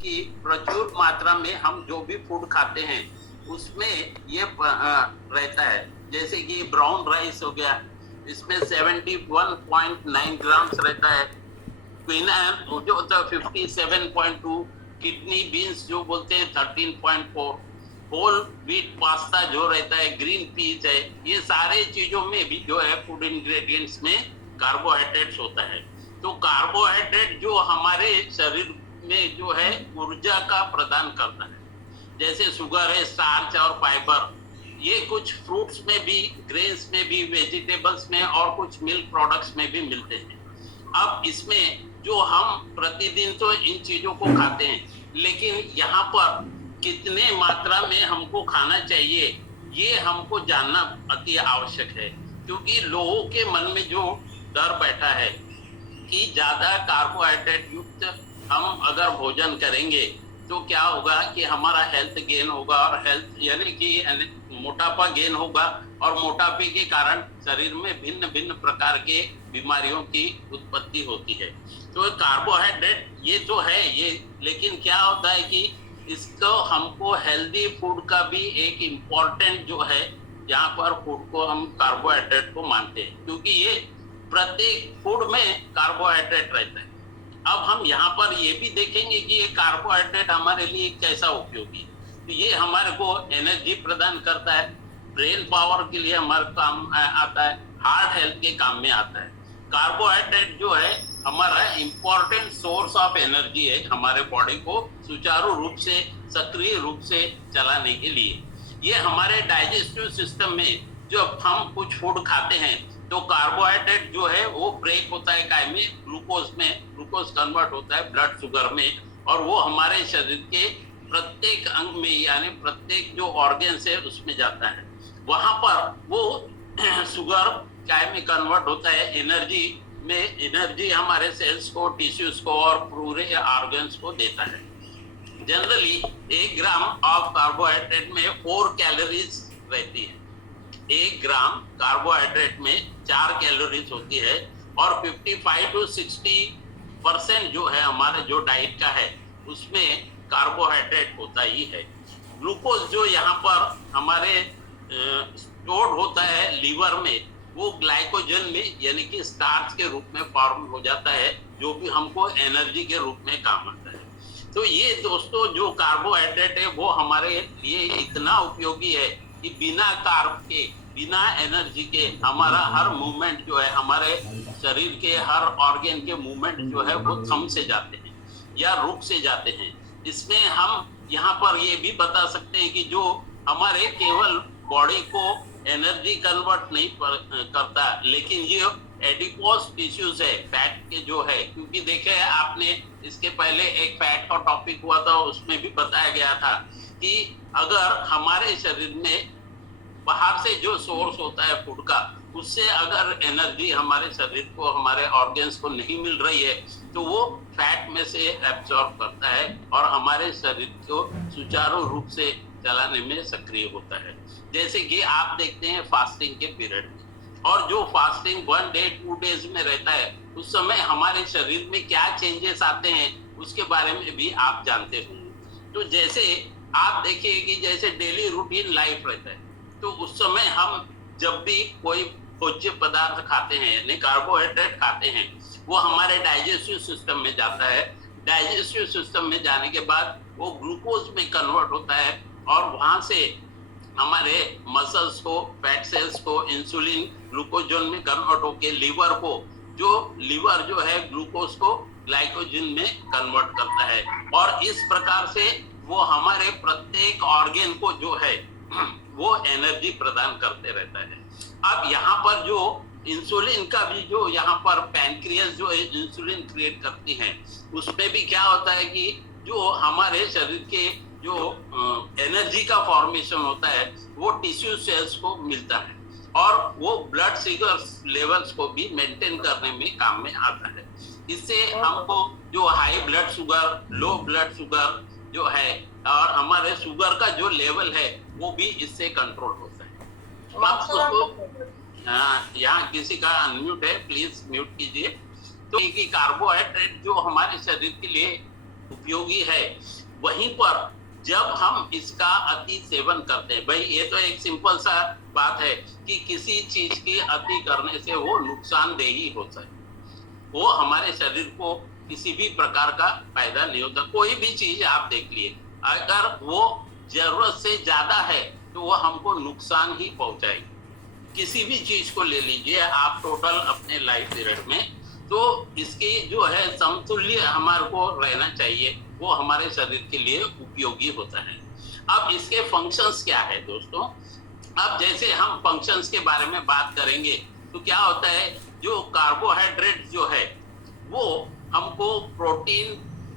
कि प्रचुर मात्रा में हम जो भी फूड खाते हैं उसमें ये रहता है। जैसे कि ब्राउन राइस हो गया, इसमें 71.9 ग्राम्स रहता है। क्विनोआ जो होता है 57.2, किडनी बीन्स जो बोलते हैं 13.4, होल व्हीट पास्ता जो रहता है, ग्रीन पीस है, ये सारे चीजों में भी जो है फूड इंग्रेडिएंट्स में कार्बोहाइड्रेट्स होता है। तो कार्बोहाइड्रेट जो हमारे शरीर में जो है ऊर्जा का प्रदान करता है, जैसे शुगर है, स्टार्च और फाइबर, ये कुछ फ्रूट्स में भी, ग्रेन्स में भी, वेजिटेबल्स में और कुछ मिल्क प्रोडक्ट्स में भी मिलते हैं। अब इसमें जो हम प्रतिदिन तो इन चीजों को खाते हैं, लेकिन यहाँ पर कितने मात्रा में हमको खाना चाहिए ये हमको जानना अति आवश्यक है। क्योंकि लोगों के मन में जो डर बैठा है कि ज्यादा कार्बोहाइड्रेट युक्त हम अगर भोजन करेंगे तो क्या होगा कि हमारा हेल्थ गेन होगा, और हेल्थ यानी कि मोटापा गेन होगा, और मोटापे के कारण शरीर में भिन्न भिन्न प्रकार के बीमारियों की उत्पत्ति होती है। तो कार्बोहाइड्रेट ये तो है ये, लेकिन क्या होता है कि इसको हमको हेल्दी फूड का भी एक इम्पोर्टेंट जो है, यहाँ पर फूड को हम कार्बोहाइड्रेट को मानते हैं, क्योंकि ये प्रत्येक फूड में कार्बोहाइड्रेट रहता है। अब हम यहाँ पर ये भी देखेंगे कि ये कार्बोहाइड्रेट हमारे लिए कैसा उपयोगी है। तो ये हमारे को एनर्जी प्रदान करता है, ब्रेन पावर के लिए हमारे काम आता है, हार्ट हेल्थ के काम में आता है। कार्बोहाइड्रेट जो है हमारा इम्पोर्टेंट सोर्स ऑफ एनर्जी है, हमारे बॉडी को सुचारू रूप से, सक्रिय रूप से चलाने के लिए। ये हमारे डाइजेस्टिव सिस्टम में जब हम कुछ फूड खाते हैं तो कार्बोहाइड्रेट जो है वो ब्रेक होता है काय में, ग्लूकोज में, ग्लूकोज कन्वर्ट होता है ब्लड शुगर में, और वो हमारे शरीर के प्रत्येक अंग में यानी प्रत्येक जो ऑर्गन है उसमें जाता है। वहां पर वो शुगर काय में कन्वर्ट होता है एनर्जी में, एनर्जी हमारे सेल्स को, टिश्यूज को और पूरे ऑर्गन्स को देता है। जनरली 1 ग्राम ऑफ कार्बोहाइड्रेट में 4 कैलोरीज रहती है। 1 ग्राम कार्बोहाइड्रेट में 4 कैलोरीज होती है, और 55 to 60% जो है हमारे जो डाइट का है उसमें कार्बोहाइड्रेट होता ही है। ग्लूकोज जो यहाँ पर हमारे स्टोर्ड होता है लीवर में, वो ग्लाइकोजन में यानी कि स्टार्च के रूप में फॉर्म हो जाता है, जो भी हमको एनर्जी के रूप में काम आता है। तो ये दोस्तों जो कार्बोहाइड्रेट है वो हमारे लिए इतना उपयोगी है कि बिना कार्ब के, बिना एनर्जी के हमारा हर मूवमेंट जो है, हमारे शरीर के हर ऑर्गन के मूवमेंट जो है वो थम से जाते हैं या रुक से जाते हैं। इसमें हम यहाँ पर ये भी बता सकते हैं कि जो हमारे केवल बॉडी को एनर्जी कन्वर्ट नहीं करता, लेकिन ये एडिपोज टिश्यूज है, फैट के जो है, क्योंकि देखे आपने इसके पहले एक फैट का टॉपिक हुआ था, उसमें भी बताया गया था कि अगर हमारे शरीर में बाहर से जो सोर्स होता है फूड का, उससे अगर एनर्जी हमारे शरीर को, हमारे ऑर्गन्स को नहीं मिल रही है तो वो फैट में से एब्जॉर्ब करता है और हमारे शरीर को सुचारू रूप से चलाने में सक्रिय होता है। जैसे कि आप देखते हैं फास्टिंग के पीरियड में, और जो फास्टिंग 1 day 2 days में रहता है उस समय हमारे शरीर में क्या चेंजेस आते हैं उसके बारे में भी आप जानते होंगे। तो जैसे आप देखिए कि जैसे डेली रूटीन लाइफ रहता है, तो उस समय हम जब भी कोई भोज्य पदार्थ खाते हैं यानी कार्बोहाइड्रेट खाते हैं, वो हमारे डाइजेस्टिव सिस्टम में जाता है। डाइजेस्टिव सिस्टम में जाने के बाद वो ग्लूकोज में कन्वर्ट होता है, और वहां से हमारे मसल्स को, फैट सेल्स को इंसुलिन ग्लूकोजन में कन्वर्ट होकर लीवर को, जो लीवर जो है ग्लूकोज को ग्लाइकोजन में कन्वर्ट करता है, और इस प्रकार से वो हमारे प्रत्येक ऑर्गन को जो है वो एनर्जी प्रदान करते रहता है। अब यहाँ पर जो इंसुलिन का भी जो यहाँ पर पैनक्रियास जो इंसुलिन क्रिएट करती है, उसमें भी क्या होता है कि जो हमारे शरीर के जो एनर्जी का फॉर्मेशन होता है वो टिश्यू सेल्स को मिलता है, और वो ब्लड शुगर लेवल्स को भी मेंटेन करने में काम में आता है। इससे हमको जो high blood sugar, low blood sugar जो है, और हमारे शुगर का जो लेवल है वो भी इससे कंट्रोल होता है। आप उसको यहाँ किसी का अनम्यूट है, प्लीज म्यूट कीजिए। तो ये कार्बोहाइड्रेट जो हमारे शरीर के लिए उपयोगी है, वहीं पर जब हम इसका अति सेवन करते हैं, भाई ये तो एक सिंपल सा बात है कि किसी चीज की अति करने से वो नुकसानदेही होता है, वो हमारे शरीर को किसी भी प्रकार का फायदा नहीं होता। कोई भी चीज आप देख लिए, अगर वो जरूरत से ज्यादा है तो वो हमको नुकसान ही पहुंचाएगी। किसी भी चीज को ले लीजिए आप टोटल अपने लाइफ पीरियड में, तो इसकी जो है समतुल्य हमारे को रहना चाहिए, वो हमारे शरीर के लिए उपयोगी होता है। अब इसके फंक्शंस क्या है दोस्तों, अब जैसे हम फंक्शंस के बारे में बात करेंगे तो क्या होता है, जो कार्बोहाइड्रेट जो है वो हमको प्रोटीन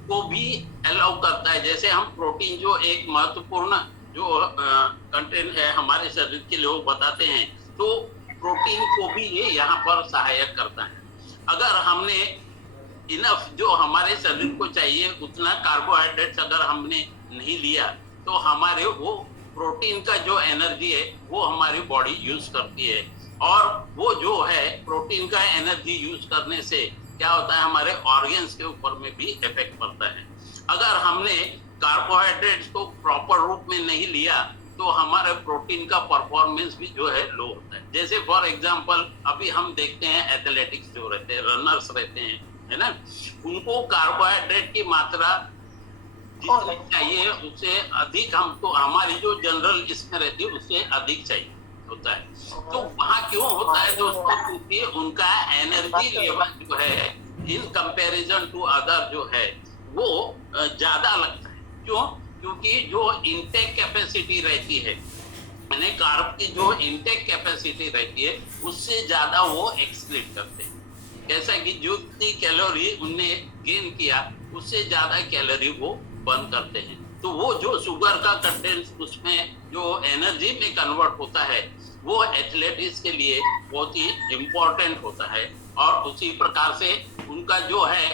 को भी अलाउ करता है। जैसे हम प्रोटीन जो एक महत्वपूर्ण जो कंटेंट है हमारे शरीर के लिए वो बताते हैं, तो प्रोटीन को भी ये यहाँ पर सहायक करता है। अगर हमने इनफ जो हमारे शरीर को चाहिए उतना कार्बोहाइड्रेट्स अगर हमने नहीं लिया, तो हमारे वो प्रोटीन का जो एनर्जी है वो हमारी बॉडी यूज करती है, और वो जो है प्रोटीन का एनर्जी यूज करने से क्या होता है, हमारे ऑर्गन्स के ऊपर में भी इफेक्ट पड़ता है। अगर हमने कार्बोहाइड्रेट्स को प्रॉपर रूप में नहीं लिया तो हमारे प्रोटीन का परफॉर्मेंस भी जो है लो होता है। जैसे फॉर एग्जांपल अभी हम देखते हैं एथलेटिक्स जो रहते हैं, रनर्स रहते हैं, है ना, उनको कार्बोहाइड्रेट की मात्रा जितनी चाहिए उससे अधिक हमको, हमारी जो जनरल इसमें रहती है उससे अधिक चाहिए होता है। तो वहाँ क्यों होता है दोस्तों, क्योंकि उनका एनर्जी लेवल जो है इन कंपैरिजन टू अदर जो है वो ज्यादा लगता है। क्यों? क्योंकि जो इनटेक कैपेसिटी रहती है, यानी कार्ब की जो इनटेक कैपेसिटी रहती है उससे ज्यादा वो एक्सक्रीट करते हैं। जैसा कि जितनी कैलोरी उनने गेन किया उससे ज्यादा कैलोरी वो बर्न करते हैं। तो वो जो शुगर का कंटेंट उसमें जो एनर्जी में कन्वर्ट होता है वो एथलेटिक्स के लिए बहुत ही इम्पोर्टेंट होता है, और उसी प्रकार से उनका जो है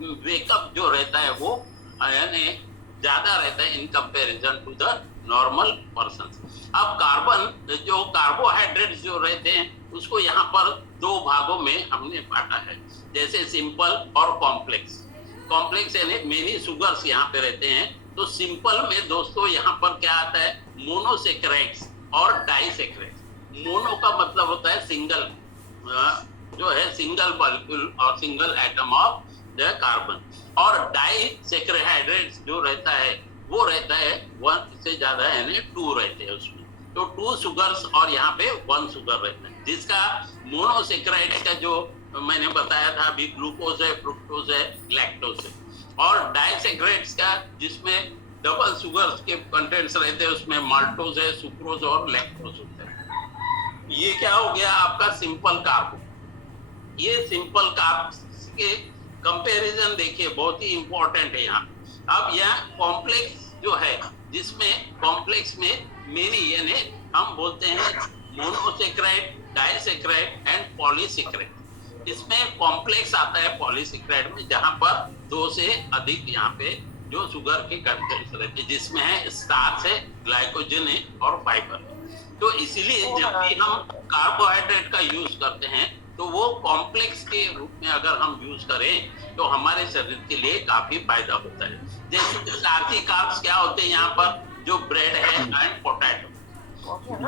वेकअप जो रहता है वो यानी ज्यादा रहता है in comparison to the normal person. अब कार्बन जो कार्बोहाइड्रेट्स जो रहते हैं उसको यहाँ पर दो भागों में हमने बांटा है, जैसे सिंपल और कॉम्प्लेक्स। कॉम्प्लेक्स यानी मेनी शुगर्स यहाँ पे रहते हैं। तो सिंपल में दोस्तों यहाँ पर क्या आता है, मोनोसेक्राइड्स और डाइसेक्राइड्स। मोनो का मतलब होता है सिंगल, जो है सिंगल मॉलिक्यूल और single atom of the carbon, और डाइसेक्राइड्स जो रहता है वो रहता है वन से ज्यादा, यानी टू रहते हैं उसमें। तो टू शुगर्स और यहाँ पे वन शुगर रहता है, जिसका मोनोसेक्राइड्स का जो मैंने बताया था अभी, ग्लूकोज है, फ्रुक्टोज है, लैक्टोज है, और डाइसेक्राइड्स का जिसमें डबल शुगर्स के कंटेंट्स रहते हैं उसमें माल्टोज है, सुक्रोज और लैक्टोज होता है। ये क्या हो गया आपका सिंपल कार्ब। ये सिंपल कार्ब के कंपैरिजन देखिए बहुत ही इंपॉर्टेंट है यहाँ। अब यहाँ कॉम्प्लेक्स जो है, जिसमें कॉम्प्लेक्स में मेनी यानी हम बोलते हैं मोनोसेक्राइड, डाइसेक्राइड एंड पॉलीसेक्राइड। इसमें कॉम्प्लेक्स आता है पॉलीसेक्राइड में, जहां पर दो से अधिक यहाँ पे जो शुगर के कंटेंट्स रहते हैं, जिसमें है स्टार्च है, ग्लाइकोजन है और फाइबर है। तो इसीलिए जब भी हम कार्बोहाइड्रेट का यूज करते हैं तो वो कॉम्प्लेक्स के रूप में अगर हम यूज करें तो हमारे शरीर के लिए काफी फायदा होता है। जैसे स्टार्ची कार्ब्स क्या होते हैं यहाँ पर, जो ब्रेड है एंड पोटैटो,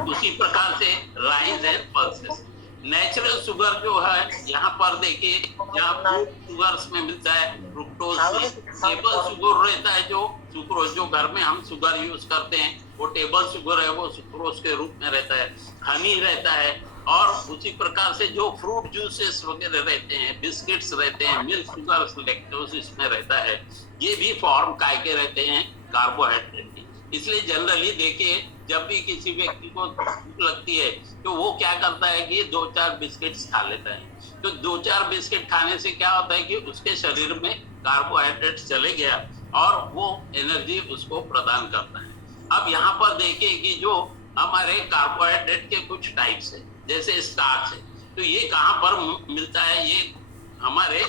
उसी प्रकार से rice and pulses. Natural sugar जो है यहाँ पर देखिए, यहाँ फ्रूट शुगर्स में मिलता है फ्रुक्टोज। टेबल शुगर रहता है जो सुक्रोज, जो घर में हम शुगर यूज करते हैं वो टेबल शुगर है, वो सुक्रोज के रूप में रहता है। हनी रहता है, और उसी प्रकार से जो फ्रूट जूसेस वगैरह रहते हैं, बिस्किट्स रहते हैं, मिल्क शुगर, लैक्टोज इसमें रहता है। ये भी फॉर्म काय के रहते हैं कार्बोहाइड्रेट की। इसलिए जनरली देखिए जब भी किसी व्यक्ति को भूख लगती है तो वो क्या करता है कि 2-4 बिस्किट्स खा लेता है। तो 2-4 बिस्किट खाने से क्या होता है कि उसके शरीर में कार्बोहाइड्रेट चले गया और वो एनर्जी उसको प्रदान करता है। अब यहाँ पर देखिए कि जो हमारे कार्बोहाइड्रेट के कुछ टाइप्स है, जैसे स्टार्च है, तो ये कहाँ पर मिलता है, ये हमारे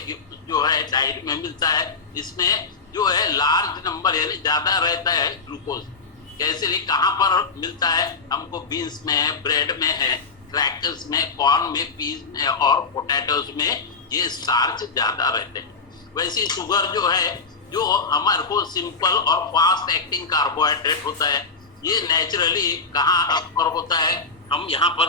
जो है डाइट में मिलता है। इसमें जो है लार्ज नंबर यानी ज्यादा रहता है ग्लूकोज। कैसे कहाँ पर मिलता है, हमको बीन्स में है, ब्रेड में है, क्रैकर्स में, कॉर्न में, पीज में और पोटैटोज में ये स्टार्च ज्यादा रहते हैं। वैसे शुगर जो है जो हमारे को सिंपल और फास्ट एक्टिंग कार्बोहाइड्रेट होता है, ये नेचुरली कहाँ पर होता है, हम यहाँ पर